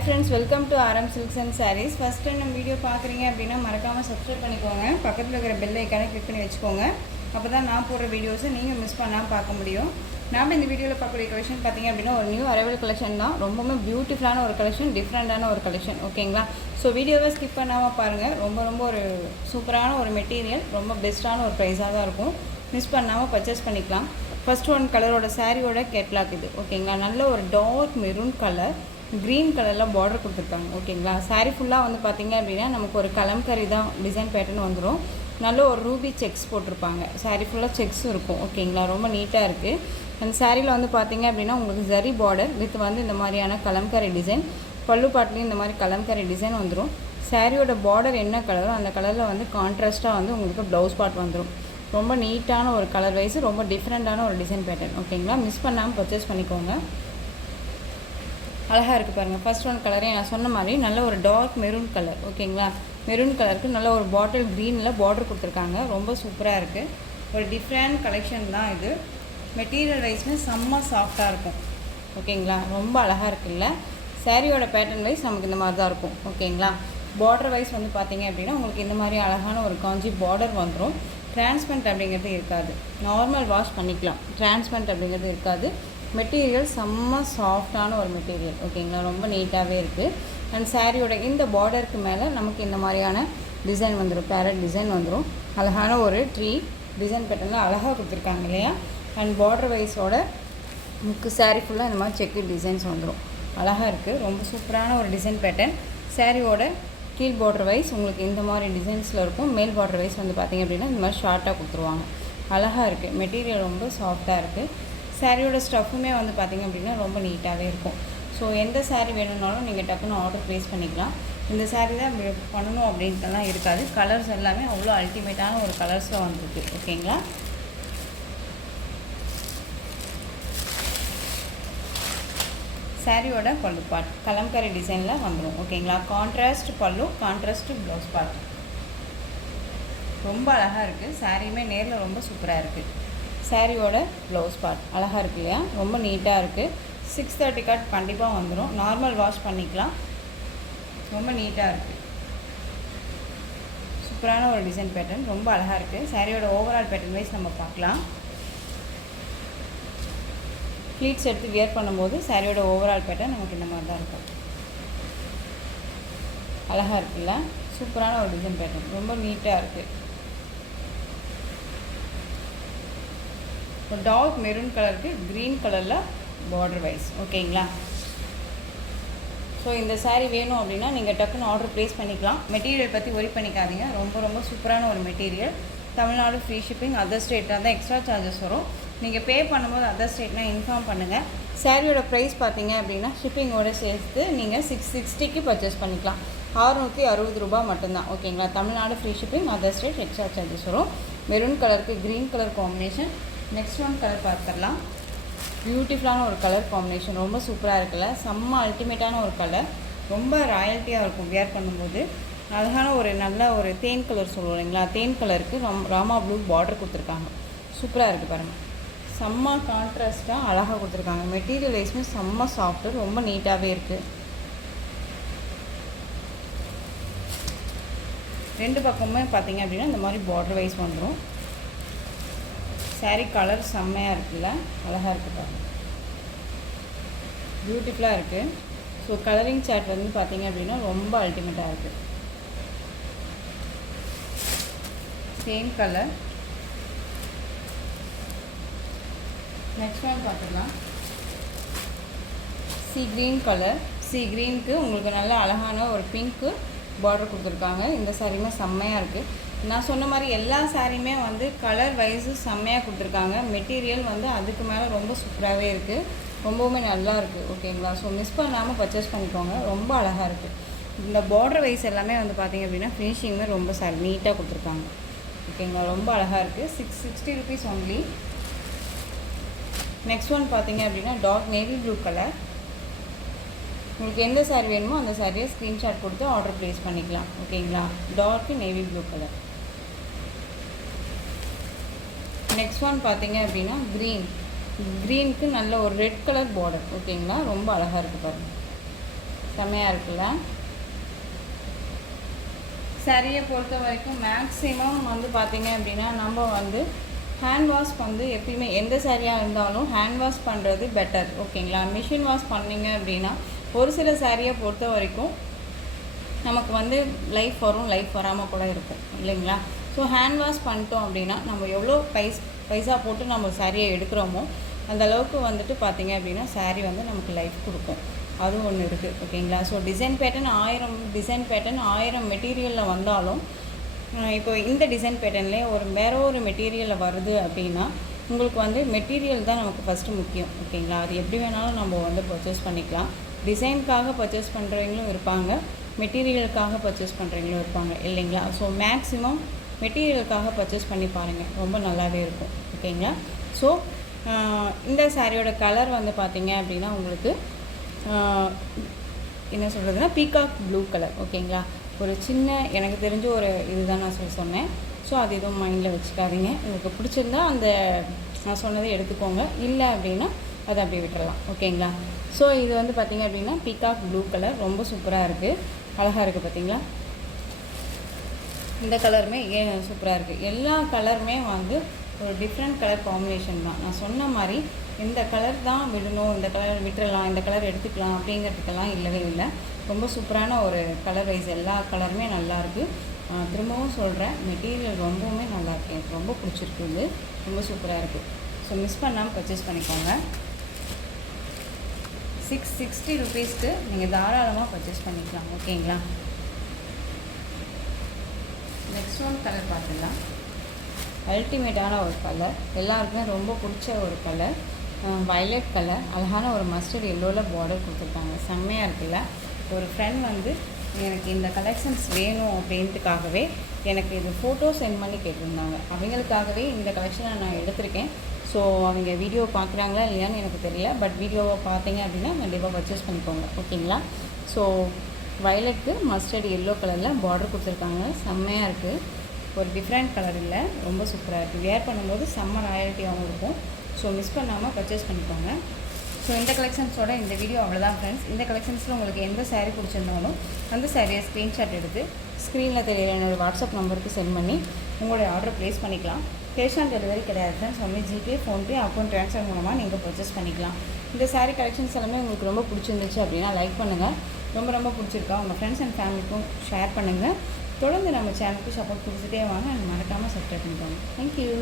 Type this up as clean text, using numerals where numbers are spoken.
Hi friends, welcome to RM Silks and Sarees. First time நம்ம video பார்க்குறீங்க அப்படின்னா மறக்காமல் சப்ஸ்கிரைப் பண்ணிக்கோங்க. பக்கத்தில் இருக்கிற பெல் ஐக்கானை கிளிக் பண்ணி வச்சுக்கோங்க. அப்போ தான் நான் போடுற வீடியோஸை நீங்கள் மிஸ் பண்ணாமல் பார்க்க முடியும். நாம் இந்த வீடியோவில் பார்க்கக்கூடிய கலெக்ஷன் பார்த்தீங்க அப்படின்னா ஒரு நியூ அரைவல் கலெக்ஷன் தான். ரொம்பவுமே பியூட்டிஃபுல்லான ஒரு கலெக்ஷன், டிஃப்ரெண்ட்டான ஒரு கலெக்ஷன். ஓகேங்களா? ஸோ வீடியோவை ஸ்கிப் பண்ணாமல் பாருங்கள். ரொம்ப ஒரு சூப்பரான ஒரு மெட்டீரியல், ரொம்ப பெஸ்ட்டான ஒரு ப்ரைஸாக தான் இருக்கும். மிஸ் பண்ணாமல் பர்ச்சேஸ் பண்ணிக்கலாம். ஃபர்ஸ்ட் ஒன் கலரோட சாரியோட கேட்லாக் இது. ஓகேங்களா? நல்ல ஒரு டார்க் மெரூன் கலர், க்ரீன் கலரில் பார்டர் கொடுத்துருக்காங்க. ஓகேங்களா? சாரீ ஃபுல்லாக வந்து பார்த்திங்க அப்படின்னா நமக்கு ஒரு கலம்கரி தான் டிசைன் பேட்டர்ன் வந்துடும். நல்ல ஒரு ரூபி செக்ஸ் போட்டிருப்பாங்க. சாரீ ஃபுல்லாக செக்ஸ் இருக்கும். ஓகேங்களா? ரொம்ப நீட்டாக இருக்குது. அந்த சாரியில் வந்து பார்த்திங்க அப்படின்னா உங்களுக்கு ஜரி பார்டர் வித் வந்து இந்த மாதிரியான கலம்கரி டிசைன், பல்லு பாட்டிலையும் இந்த மாதிரி கலம்கரி டிசைன் வந்துடும். சாரியோட பார்டர் என்ன கலரோ அந்த கலரில் வந்து கான்ட்ராஸ்ட்டாக வந்து உங்களுக்கு ப்ளவுஸ் பார்ட் வந்துடும். ரொம்ப நீட்டான ஒரு கலர் வைஸ், ரொம்ப டிஃப்ரெண்ட்டான ஒரு டிசைன் பேட்டர்ன். ஓகேங்களா? மிஸ் பண்ணாமல் பர்ச்சேஸ் பண்ணிக்கோங்க. அழகாக இருக்குது பாருங்கள். ஃபர்ஸ்ட் ஒன் கலரே நான் சொன்ன மாதிரி நல்ல ஒரு டார்க் மெரூன் கலர். ஓகேங்களா? மெரூன் கலருக்கு நல்ல ஒரு பாட்டில் க்ரீனில் பார்டர் கொடுத்துருக்காங்க. ரொம்ப சூப்பராக இருக்குது. ஒரு டிஃப்ரெண்ட் கலெக்ஷன் தான் இது. மெட்டீரியல் வைஸ்னு செம்ம சாஃப்டாக இருக்கும். ஓகேங்களா? ரொம்ப அழகாக இருக்குல்ல. சாரியோட பேட்டர்ன் வைஸ் நமக்கு இந்த மாதிரி தான் இருக்கும். ஓகேங்களா? பார்டர் வைஸ் வந்து பார்த்திங்க அப்படின்னா உங்களுக்கு இந்த மாதிரி அழகான ஒரு காஞ்சி பார்டர் வந்துடும். டிரான்ஸ்பரண்ட் அப்படிங்கிறது இருக்காது. நார்மல் வாஷ் பண்ணிக்கலாம். டிரான்ஸ்பரண்ட் அப்படிங்கிறது இருக்காது. மெட்டீரியல் செம்ம சாஃப்டான ஒரு மெட்டீரியல். ஓகேங்களா? ரொம்ப நீட்டாகவே இருக்குது. அண்ட் சாரியோட இந்த பார்டருக்கு மேலே நமக்கு இந்த மாதிரியான டிசைன் வந்துடும். பேரட் டிசைன் வந்துடும். அழகான ஒரு ட்ரீ டிசைன் பேட்டர்னில் அழகாக கொடுத்துருக்காங்க இல்லையா? அண்ட் பார்டர் வைஸோட முக்கு சாரீ ஃபுல்லாக இந்த மாதிரி செக்கு டிசைன்ஸ் வந்துடும். அழகாக இருக்குது. ரொம்ப சூப்பரான ஒரு டிசைன் பேட்டர்ன். சாரியோட கீழ் பார்டர் வைஸ் உங்களுக்கு இந்த மாதிரி டிசைன்ஸில் இருக்கும். மேல் பார்டர் வைஸ் வந்து பார்த்திங்க அப்படின்னா இந்த மாதிரி ஷார்ட்டாக கொடுத்துருவாங்க. அழகாக இருக்குது. மெட்டீரியல் ரொம்ப சாஃப்டாக இருக்குது. சாரியோட ஸ்டஃப்புமே வந்து பார்த்திங்க அப்படின்னா ரொம்ப நீட்டாகவே இருக்கும். ஸோ எந்த சாரீ வேணும்னாலும் நீங்கள் டக்குன்னு ஆர்டர் ப்ளேஸ் பண்ணிக்கலாம். இந்த சாரீ தான் பண்ணணும் அப்படின்ட்டுலாம் இருக்காது. கலர்ஸ் எல்லாமே அவ்வளோ அல்டிமேட்டான ஒரு கலர்ஸில் வந்துருக்கு. ஓகேங்களா? சாரியோட பல்லு பார்ட் கலம்கரி டிசைனில் வந்துடும். ஓகேங்களா? கான்ட்ராஸ்ட் பல்லு, கான்ட்ராஸ்ட் ப்ளவுஸ் பார்ட். ரொம்ப அழகாக இருக்குது. சாரியுமே நேரில் ரொம்ப சூப்பராக இருக்குது. சாரியோட ப்ளவுஸ் பார்ட் அழகாக இருக்குது இல்லையா? ரொம்ப நீட்டாக இருக்குது. 630 கட் கண்டிப்பாக வந்துடும். நார்மல் வாஷ் பண்ணிக்கலாம். ரொம்ப நீட்டாக இருக்குது. சூப்பரான ஒரு டிசைன் பேட்டர்ன். ரொம்ப அழகாக இருக்குது. சாரியோட ஓவரால் பேட்டர்ன் வைஸ் நம்ம பார்க்கலாம். ப்ளீட்ஸ் எடுத்து வியர் பண்ணும்போது சாரியோட ஓவரால் பேட்டர்ன் நமக்கு இந்த மாதிரி தான் இருக்கும். அழகாக இருக்குல்ல? சூப்பரான ஒரு டிசைன் பேட்டர்ன். ரொம்ப நீட்டாக இருக்குது. ஒரு டார்க் மெரூன் கலருக்கு க்ரீன் கலரில் பார்டர் வைஸ். ஓகேங்களா? ஸோ இந்த சாரீ வேணும் அப்படின்னா நீங்கள் டக்குன்னு ஆர்டர் ப்ளேஸ் பண்ணிக்கலாம். மெட்டீரியல் பற்றி ஒரி பண்ணிக்காதீங்க. ரொம்ப சூப்பரான ஒரு material. Tamil Nadu free shipping. Other ஸ்டேட்டாக தான் எக்ஸ்ட்ரா சார்ஜஸ் வரும். நீங்கள் பே பண்ணும்போது அதர் ஸ்டேட்னா இன்ஃபார்ம் பண்ணுங்கள். சாரியோட ப்ரைஸ் பார்த்தீங்க அப்படின்னா ஷிப்பிங்கோடு சேர்த்து நீங்கள் 660க்கு பர்ச்சேஸ் பண்ணிக்கலாம். 660 ரூபா மட்டும்தான். ஓகேங்களா? Tamil Nadu free shipping, other state extra charges வரும். மெரூன் கலருக்கு green colour combination. Next one colour பார்த்துடலாம். பியூட்டிஃபுல்லான ஒரு கலர் காம்பினேஷன். ரொம்ப சூப்பராக இருக்குல்ல? செம்ம அல்டிமேட்டான ஒரு கலர். ரொம்ப ராயல்ட்டியாக இருக்கும் வியர் பண்ணும்போது. அழகான ஒரு நல்ல ஒரு தேன் கலர் சொல்லுவோம் இல்லைங்களா? தேன் கலருக்கு ராமா ப்ளூ பார்டர் கொடுத்துருக்காங்க. சூப்பராக இருக்குது பாருங்கள். செம்ம கான்ட்ராஸ்ட்டாக அழகாக கொடுத்துருக்காங்க. மெட்டீரியல் வைஸ்மே செம்ம சாஃப்ட்டு, ரொம்ப நீட்டாகவே இருக்குது. ரெண்டு பக்கமுமே பார்த்திங்க அப்படின்னா இந்த மாதிரி பார்டர் வைஸ் வந்துடும். சாரீ கலர் செம்மையாக இருக்குல்ல? அழகாக இருக்குது பாருங்கள். பியூட்டிஃபுல்லாக இருக்குது. ஸோ கலரிங் சார்ட் வந்து பார்த்திங்க அப்படின்னா ரொம்ப அல்டிமேட்டாக இருக்குது. Same colour. நெக்ஸ்ட் ஒன் பார்த்துக்கலாம். C green colour. சி க்ரீனுக்கு உங்களுக்கு நல்ல அழகான ஒரு பிங்க்கு பார்டர் கொடுத்துருக்காங்க. இந்த சாரியுமே செம்மையாக இருக்குது. நான் சொன்ன மாதிரி எல்லா சாரியுமே வந்து கலர் வைஸு செம்மையாக கொடுத்துருக்காங்க. மெட்டீரியல் வந்து அதுக்கு மேலே ரொம்ப சூப்பராகவே இருக்குது. ரொம்பவுமே நல்லா இருக்குது. ஓகேங்களா? ஸோ மிஸ் பண்ணாமல் பர்ச்சேஸ் பண்ணிக்கோங்க. ரொம்ப அழகாக இருக்குது. இந்த பார்டர் வைஸ் எல்லாமே வந்து பார்த்திங்க அப்படின்னா ஃபினிஷிங்குமே ரொம்ப நீட்டாக கொடுத்துருக்காங்க. ஓகேங்களா? ரொம்ப அழகாக இருக்குது. 660 ருபீஸ் ஒன்லி. நெக்ஸ்ட் ஒன் பார்த்திங்க அப்படின்னா டார்க் நேவி ப்ளூ கலர். உங்களுக்கு எந்த சாரீ வேணுமோ அந்த சாரியை ஸ்க்ரீன்ஷாட் கொடுத்து ஆர்டர் ப்ளேஸ் பண்ணிக்கலாம். ஓகேங்களா? Dark navy blue colour. Next one பார்த்திங்க அப்படின்னா க்ரீனுக்கு நல்ல ஒரு ரெட் கலர் பார்டர். ஓகேங்களா? ரொம்ப அழகாக இருக்குது பாருங்கள். செம்மையாக இருக்குல்ல. சாரியை பொறுத்த வரைக்கும் மேக்ஸிமம் வந்து பார்த்திங்க அப்படின்னா நம்ம வந்து ஹேண்ட் வாஷ் வந்து எப்பயுமே எந்த சாரியாக இருந்தாலும் ஹேண்ட் வாஷ் பண்ணுறது பெட்டர், ஓகேங்களா. மிஷின் வாஷ் பண்ணிங்க அப்படின்னா ஒரு சில சாரியை பொறுத்த வரைக்கும் நமக்கு வந்து லைஃப் வரும், லைஃப் வராமல் கூட இருக்கும் இல்லைங்களா. ஸோ ஹேண்ட் வாஷ் பண்ணிட்டோம் அப்படின்னா நம்ம எவ்வளோ பைசா போட்டு நம்ம சாரியை எடுக்கிறோமோ அந்த அளவுக்கு வந்துட்டு பார்த்திங்க அப்படின்னா சாரீ வந்து நமக்கு லைஃப் கொடுக்கும். அதுவும் ஒன்று இருக்குது, ஓகேங்களா. ஸோ டிசைன் பேட்டர்ன் 1000 மெட்டீரியலில் வந்தாலும் இப்போ இந்த டிசைன் பேட்டர்ன்லேயே வேற ஒரு மெட்டீரியலில் வருது அப்படின்னா உங்களுக்கு வந்து மெட்டீரியல் தான் நமக்கு ஃபஸ்ட்டு முக்கியம், ஓகேங்களா. அது எப்படி வேணாலும் நம்ம வந்து பர்ச்சேஸ் பண்ணிக்கலாம். டிசைனுக்காக பர்ச்சேஸ் பண்ணுறவங்களும் இருப்பாங்க, மெட்டீரியலுக்காக பர்ச்சேஸ் பண்ணுறவங்களும் இருப்பாங்க இல்லைங்களா. ஸோ மேக்ஸிமம் மெட்டீரியலுக்காக பர்ச்சேஸ் பண்ணி பாருங்கள், ரொம்ப நல்லாவே இருக்கும், ஓகேங்களா. ஸோ இந்த சாரியோட கலர் வந்து பார்த்திங்க அப்படின்னா உங்களுக்கு என்ன சொல்கிறதுனா பீகாக் ப்ளூ கலர், ஓகேங்களா. ஒரு சின்ன எனக்கு தெரிஞ்ச ஒரு இதுதான் நான் சொன்னேன். ஸோ அது எதுவும் மைண்டில் வச்சுக்காதீங்க. உங்களுக்கு பிடிச்சிருந்தா அந்த நான் சொன்னதை எடுத்துக்கோங்க, இல்லை அப்படின்னா அதை அப்படியே விட்டுறலாம், ஓகேங்களா. ஸோ இது வந்து பார்த்திங்க அப்படின்னா பீகாக் ப்ளூ கலர் ரொம்ப சூப்பராக இருக்குது, அழகாக இருக்குது பார்த்திங்களா. இந்த கலருமே சூப்பராக இருக்குது. எல்லா கலருமே வந்து ஒரு டிஃப்ரெண்ட் கலர் காம்பினேஷன் தான். நான் சொன்ன மாதிரி இந்த கலர் தான் விடணும், இந்த கலர் விட்டுறலாம், இந்த கலர் எடுத்துக்கலாம் அப்படிங்கிறதுக்கெல்லாம் இல்லவே இல்லை. ரொம்ப சூப்பரான ஒரு கலர் வைஸ் எல்லா கலருமே நல்லாயிருக்கு. திரும்பவும் சொல்கிறேன், மெட்டீரியல் ரொம்பவுமே நல்லாயிருக்கு, எனக்கு ரொம்ப பிடிச்சிருக்கு, இது ரொம்ப சூப்பராக இருக்குது. ஸோ மிஸ் பண்ணாமல் பர்ச்சேஸ் பண்ணிக்கோங்க. 660 ருபீஸ்க்கு நீங்கள் தாராளமாக பர்ச்சேஸ் பண்ணிக்கலாம், ஓகேங்களா. நெக்ஸ்ட் ஒன் கலர் பார்த்துடலாம். அல்டிமேட்டான ஒரு கலர், எல்லாருக்குமே ரொம்ப பிடிச்ச ஒரு கலர், வயலட் கலர். அழகான ஒரு மஸ்டர்ட் எல்லோவில் பார்டர் கொடுத்துருக்காங்க, செம்மையாக இருக்குல்ல. ஒரு ஃப்ரெண்ட் வந்து எனக்கு இந்த கலெக்ஷன்ஸ் வேணும் அப்படின்ட்டுக்காகவே எனக்கு இது ஃபோட்டோ சென்ட் பண்ணி கேட்டிருந்தாங்க. அவங்களுக்காகவே இந்த கலெக்ஷனை நான் எடுத்திருக்கேன். ஸோ அவங்க வீடியோ பார்க்குறாங்களா இல்லையான்னு எனக்கு தெரியல, பட் வீடியோவை பார்த்தீங்க அப்படின்னா கண்டிப்பாக பர்ச்சேஸ் பண்ணிக்கோங்க, ஓகேங்களா. ஸோ வயலட்டு மஸ்டர்ட் எல்லோ கலரில் பார்டர் கொடுத்துருக்காங்க, செம்மையாக இருக்குது. ஒரு டிஃப்ரெண்ட் கலர் இல்லை, ரொம்ப சூப்பராக இருக்குது. வேர் பண்ணும்போது செம்ம ராயல்ட்டியாகவும் இருக்கும். ஸோ மிஸ் பண்ணாமல் பர்ச்சேஸ் பண்ணிக்கோங்க. ஸோ இந்த கலெக்ஷன்ஸோட இந்த வீடியோ அவ்வளோதான் ஃப்ரெண்ட்ஸ். இந்த கலெக்ஷன்ஸில் உங்களுக்கு எந்த சாரீ பிடிச்சிருந்தாலும் அந்த சாரியை ஸ்க்ரீன்ஷாட் எடுத்து ஸ்க்ரீனில் தெரியல என்னோட வாட்ஸ்அப் நம்பருக்கு சென்ட் பண்ணி உங்களுடைய ஆர்டர் ப்ளேஸ் பண்ணிக்கலாம். கேஷ் ஆன் டெலிவரி கிடையாது friends, only GPay, PhonePe, account transfer மூலமாக நீங்கள் பர்ச்சேஸ் பண்ணிக்கலாம். இந்த சாரீ கலெக்ஷன்ஸ் எல்லாமே உங்களுக்கு ரொம்ப பிடிச்சிருந்துச்சு அப்படின்னா லைக் பண்ணுங்கள். ரொம்ப பிடிச்சிருக்கா உங்கள் ஃப்ரெண்ட்ஸ் அண்ட் ஃபேமிலிக்கும் ஷேர் பண்ணுங்கள். தொடர்ந்து நம்ம சேனலுக்கு சப்போர்ட் கொடுத்துட்டே வாங்க, மறக்காமல் சப்ஸ்கிரைப் பண்ணிக்கோங்க. தேங்க்யூ.